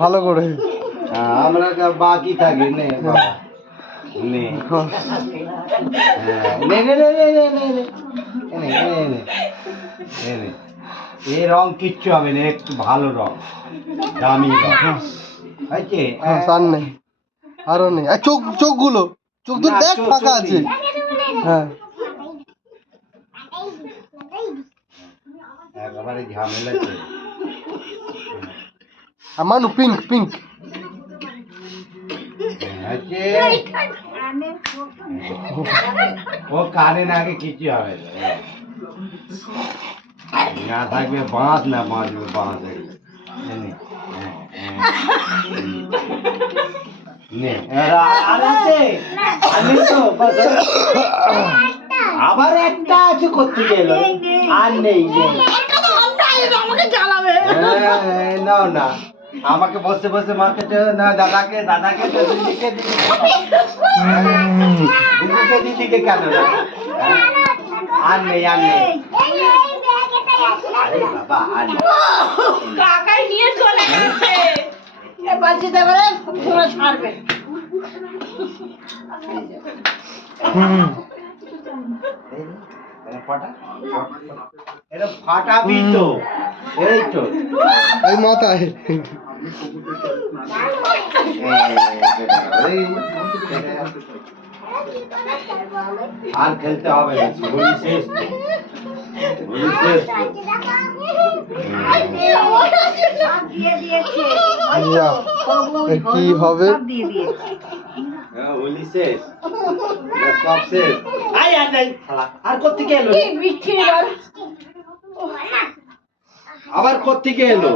ভালো করে আমরা বাকি থাকি নে এই রং কিচ্ছু হবে না, একটু ভালো রং, দামি রং আছে। আর নেই, আরো নেই। চোখ চোখগুলো চোখ তো দেখ ফাঁকা আছে। হ্যাঁ একেবারে ঝামেলা। মানু পিঙ্ক পিঙ্ক ও কানে না, আগে কিছু হবে না, থাকবে বাঁশ না বাঁচবে বাঁশ। আবার একটা আছে করতে গেল আর নেই। নাও না, আমাকে বসে বসে মারতে না, দাদাকে দাদাকে দিদিকে দিদিকে কেন না? আর নেই আর নেই। আরে বাবা আর কাকাই নিয়ে চলে গেছে। এবার যেতে পারে পুরো ছাড়বে। এটা ফাটাবি তো, এই তো এই মাথায় আর খেলতে হবে না, গুলি শেষ তো, গুলি শেষ তো। কি হবে? হোলি শেষ, সব শেষ। আর নাই, আর কোত্থেকে এলো? আবার কোত্থেকে এলো?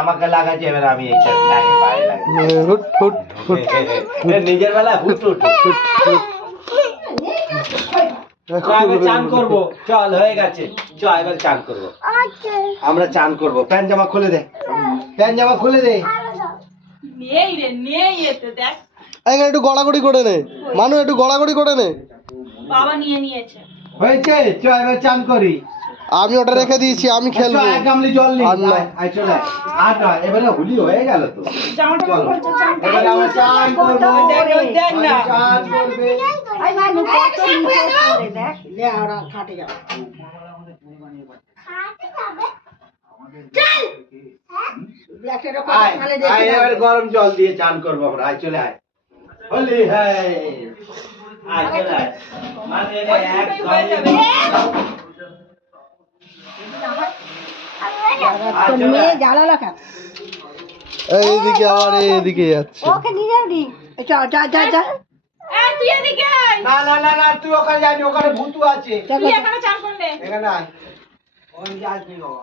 আমাকে লাগাচ্ছি, এবার আমি নিজের বেলা হুট হুট চান করবো। চল হয়ে গেছে, চ এবার চান করবো, আমরা চান করবো। প্যান্ট জামা খুলে দে, প্যান্ট জামা খুলে দে। একটু গড়াগড়ি করে নে মানু, একটু গড়াগড়ি করে নে। বাবা নিয়ে নিয়েছে, হয়েছে, চ এবার চান করি। আমি ওটা রেখে দিয়েছি, আমি খেলবো। এক গামলি জল নি, চলে আর না, এবারে হোলি হয়ে গেল তো। চল এবারে আমরা চান করবো, চান করবে। এবারে গরম জল দিয়ে চান করবো আমরা। আয় চলে আয়, হোলি হ্যাঁ, আয় চলে আয়। এইদিকে আবার এইদিকে যাচ্ছে। না না না না, তুই ওখানে যাবি, ওখানে ভূতু আছে। এখানে আয়, ওখানে যাস নি বাবা।